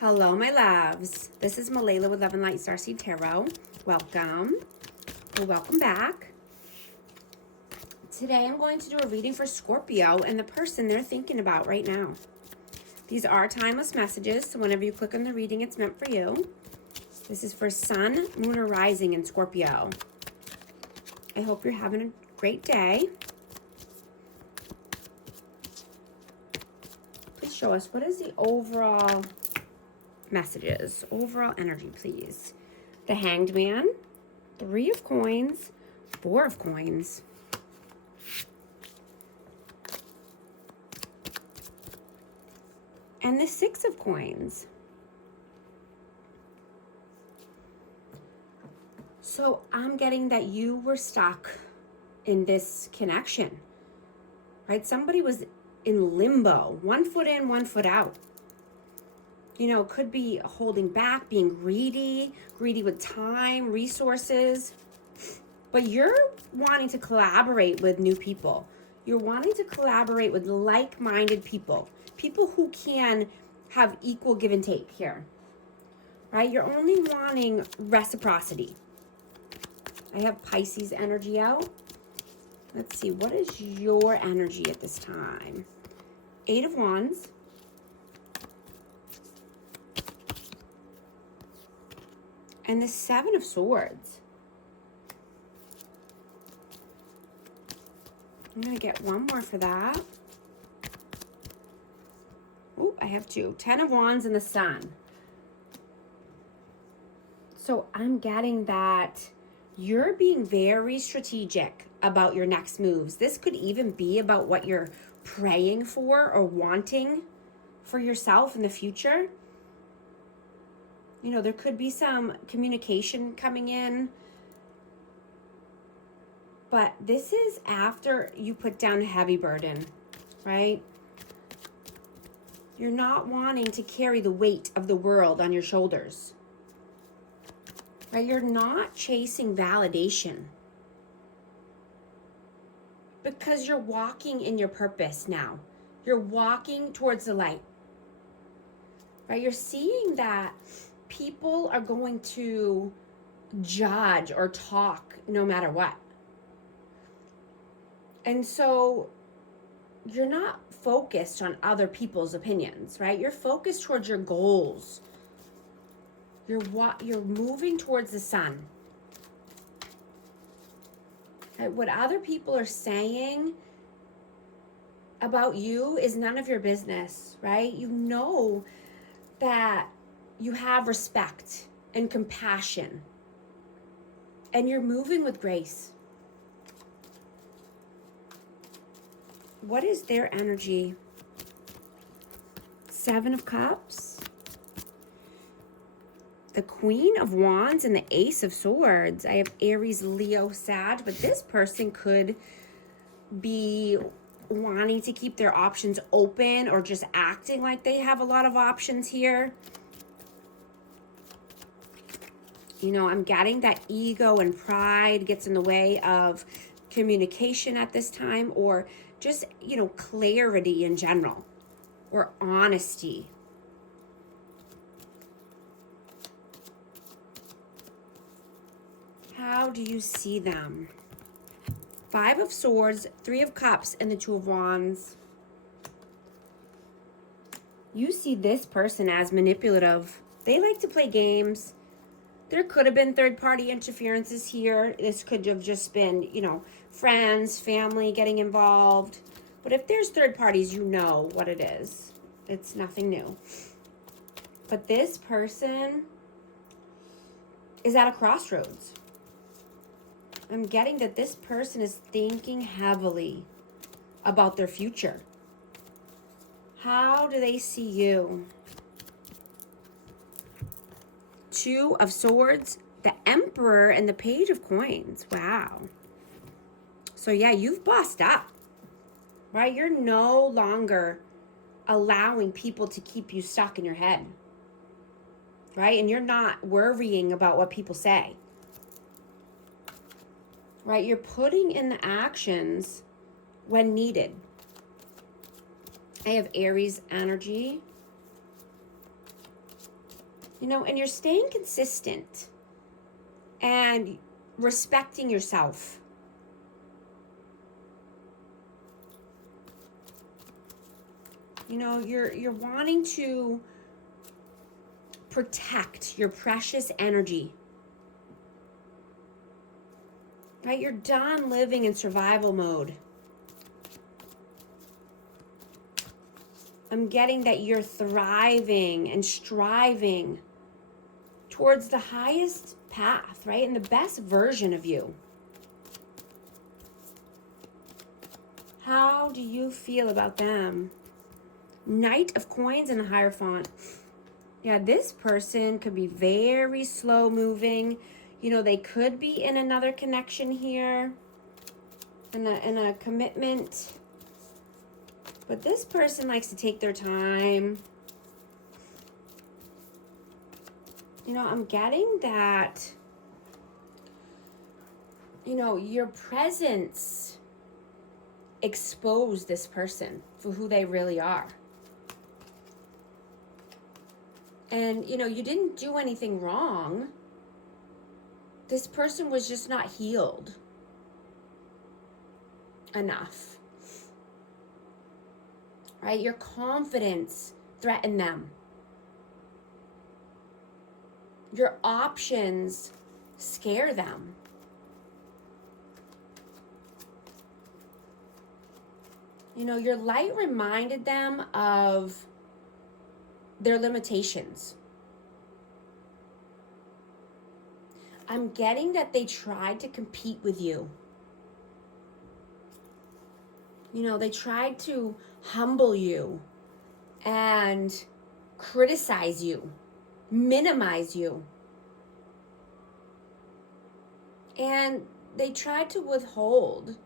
Hello, my loves. This is Malayla with Love and Light Starseed Tarot. Welcome. Or welcome back. Today I'm going to do a reading for Scorpio and the person they're thinking about right now. These are timeless messages, so whenever you click on the reading, it's meant for you. This is for Sun, Moon, or Rising in Scorpio. I hope you're having a great day. Please show us, what is the overall messages, overall energy, please? The Hanged Man, 3 of Coins, 4 of Coins, and the 6 of Coins. So I'm getting that you were stuck in this connection, right? Somebody was in limbo, 1 foot in, 1 foot out. You know, could be holding back, being greedy with time, resources. But you're wanting to collaborate with new people. You're wanting to collaborate with like-minded people. People who can have equal give and take here, right? You're only wanting reciprocity. I have Pisces energy out. Let's see, what is your energy at this time? 8 of Wands. And the 7 of Swords. I'm going to get one more for that. Oh, I have 2. 10 of Wands and the Sun. So I'm getting that you're being very strategic about your next moves. This could even be about what you're praying for or wanting for yourself in the future. You know, there could be some communication coming in. But this is after you put down a heavy burden, right? You're not wanting to carry the weight of the world on your shoulders, right? You're not chasing validation because you're walking in your purpose now. You're walking towards the light, right? You're seeing that people are going to judge or talk no matter what. And so you're not focused on other people's opinions, right? You're focused towards your goals. You're moving towards the sun. Right? What other people are saying about you is none of your business, right? You know that you have respect and compassion, and you're moving with grace. What is their energy? 7 of Cups, the Queen of Wands, and the Ace of Swords. I have Aries, Leo, Sag, but this person could be wanting to keep their options open or just acting like they have a lot of options here. You know, I'm getting that ego and pride gets in the way of communication at this time, or just, you know, clarity in general, or honesty. How do you see them? 5 of Swords, 3 of Cups, and the 2 of Wands. You see this person as manipulative. They like to play games. There could have been third-party interferences here. This could have just been, you know, friends, family getting involved. But if there's third parties, you know what it is. It's nothing new. But this person is at a crossroads. I'm getting that this person is thinking heavily about their future. How do they see you? 2 of Swords, the Emperor, and the Page of Coins. Wow. So yeah, you've bossed up, right? You're no longer allowing people to keep you stuck in your head, right? And you're not worrying about what people say, right? You're putting in the actions when needed. I have Aries energy. You know, and you're staying consistent and respecting yourself. You know, you're wanting to protect your precious energy. Right? You're done living in survival mode. I'm getting that you're thriving and striving towards the highest path, right? And the best version of you. How do you feel about them? Knight of Coins and the Hierophant. Yeah, this person could be very slow moving. You know, they could be in another connection here, in a commitment. But this person likes to take their time. You know, I'm getting that, you know, your presence exposed this person for who they really are. And, you know, you didn't do anything wrong. This person was just not healed enough. Right? Your confidence threatened them. Your options scare them. You know, your light reminded them of their limitations. I'm getting that they tried to compete with you. You know, they tried to humble you and criticize you, minimize you. And they tried to withhold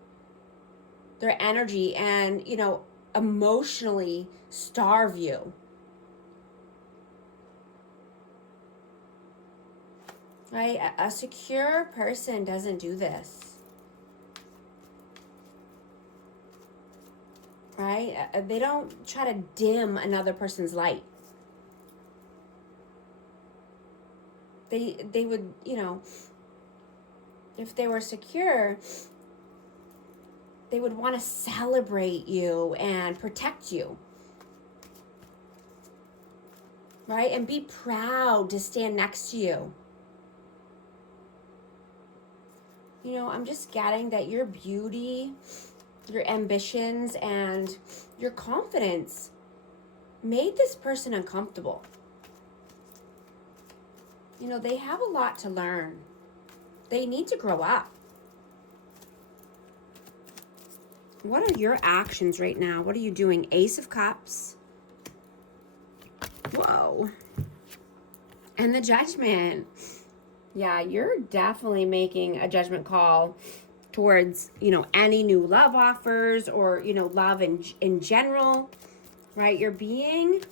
their energy and, you know, emotionally starve you. Right? A secure person doesn't do this. Right? They don't try to dim another person's light. They would, you know, if they were secure, they would want to celebrate you and protect you. Right? And be proud to stand next to you. You know, I'm just getting that your beauty, your ambitions, and your confidence made this person uncomfortable. You know, they have a lot to learn. They need to grow up. What are your actions right now? What are you doing? Ace of Cups. Whoa. And the Judgment. Yeah, you're definitely making a judgment call towards, you know, any new love offers or, you know, love in general, right? You're being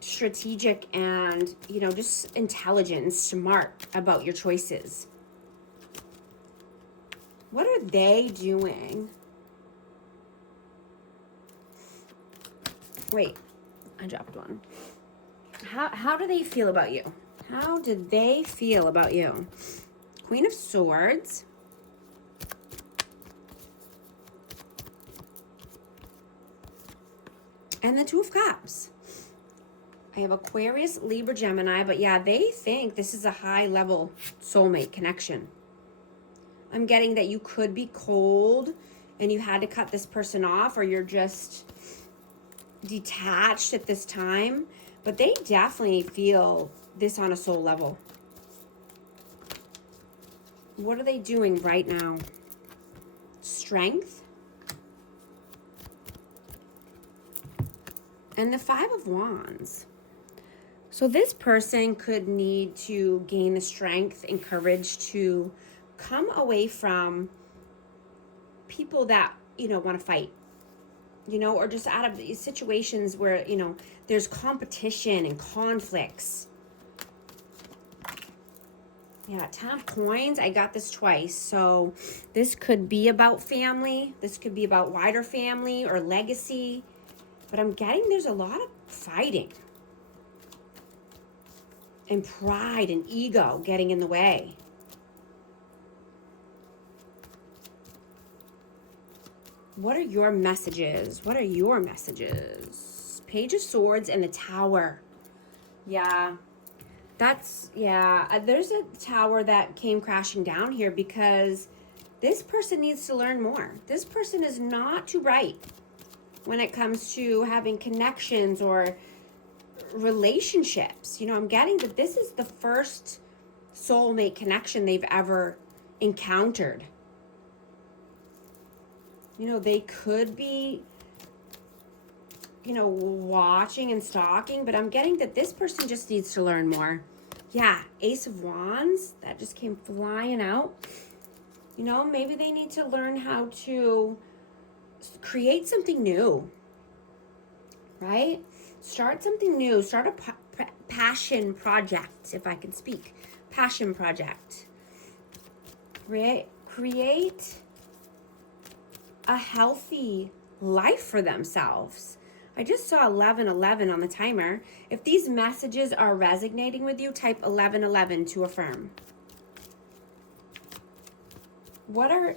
strategic and, you know, just intelligent and smart about your choices. What are they doing? Wait, I dropped one. How do they feel about you? How did they feel about you? Queen of Swords. And the Two of Cups. I have Aquarius, Libra, Gemini, but yeah, they think this is a high-level soulmate connection. I'm getting that you could be cold and you had to cut this person off, or you're just detached at this time, but they definitely feel this on a soul level. What are they doing right now? Strength. And the Five of Wands. So this person could need to gain the strength and courage to come away from people that, you know, want to fight, you know, or just out of these situations where, you know, there's competition and conflicts. Yeah, 10 of Coins. I got this twice. So this could be about family. This could be about wider family or legacy. But I'm getting there's a lot of fighting. and pride and ego getting in the way. What are your messages? What are your messages? Page of Swords and the Tower. Yeah. There's a tower that came crashing down here because this person needs to learn more. This person is not too bright when it comes to having connections or relationships. You know, I'm getting that this is the first soulmate connection they've ever encountered. You know, they could be, you know, watching and stalking, but I'm getting that this person just needs to learn more. Yeah, Ace of Wands, that just came flying out. You know, maybe they need to learn how to create something new, right? Start something new. Start a passion project, if I can speak. Passion project. Create a healthy life for themselves. I just saw 1111 on the timer. If these messages are resonating with you, type 1111 to affirm. What are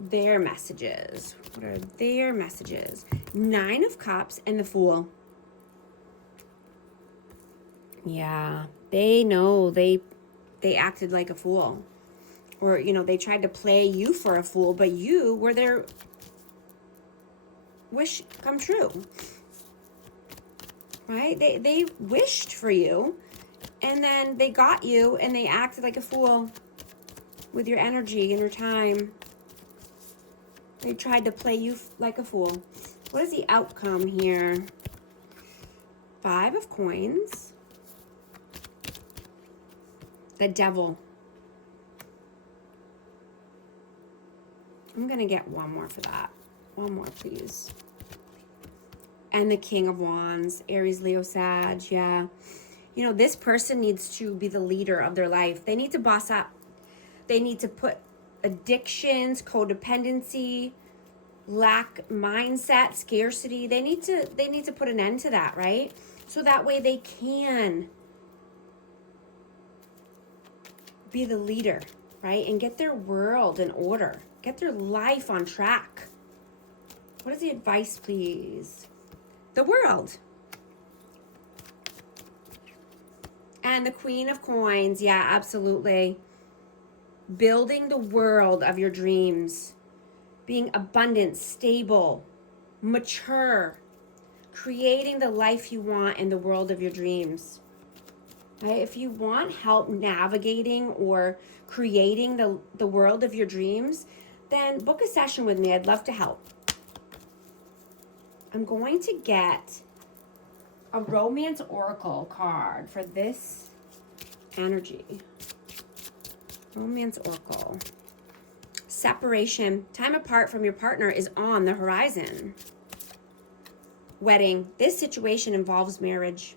their messages? What are their messages? 9 of Cups and the Fool. Yeah, they know they acted like a fool. Or, you know, they tried to play you for a fool, but you were their wish come true. Right? They wished for you, and then they got you, and they acted like a fool with your energy and your time. They tried to play you like a fool. What is the outcome here? 5 of Coins. The Devil. I'm going to get one more for that. One more, please. And the King of Wands. Aries, Leo, Sag. Yeah. You know, this person needs to be the leader of their life. They need to boss up. They need to put addictions, codependency, lack mindset, scarcity. They need to put an end to that, right? So that way they can be the leader, right? And get their world in order. Get their life on track. What is the advice, please? The World. And the Queen of Coins. Yeah, absolutely. Building the world of your dreams. Being abundant, stable, mature. Creating the life you want in the world of your dreams. Right? If you want help navigating or creating the world of your dreams, then book a session with me. I'd love to help. I'm going to get a Romance Oracle card for this energy. Romance Oracle. Separation. Time apart from your partner is on the horizon. Wedding. This situation involves marriage.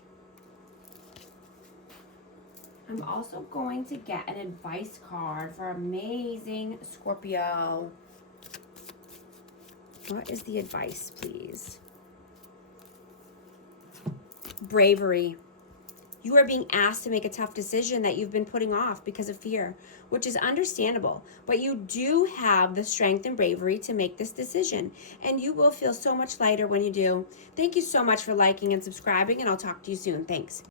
I'm also going to get an advice card for amazing Scorpio. What is the advice, please? Bravery. You are being asked to make a tough decision that you've been putting off because of fear, which is understandable. But you do have the strength and bravery to make this decision, and you will feel so much lighter when you do. Thank you so much for liking and subscribing, and I'll talk to you soon. Thanks.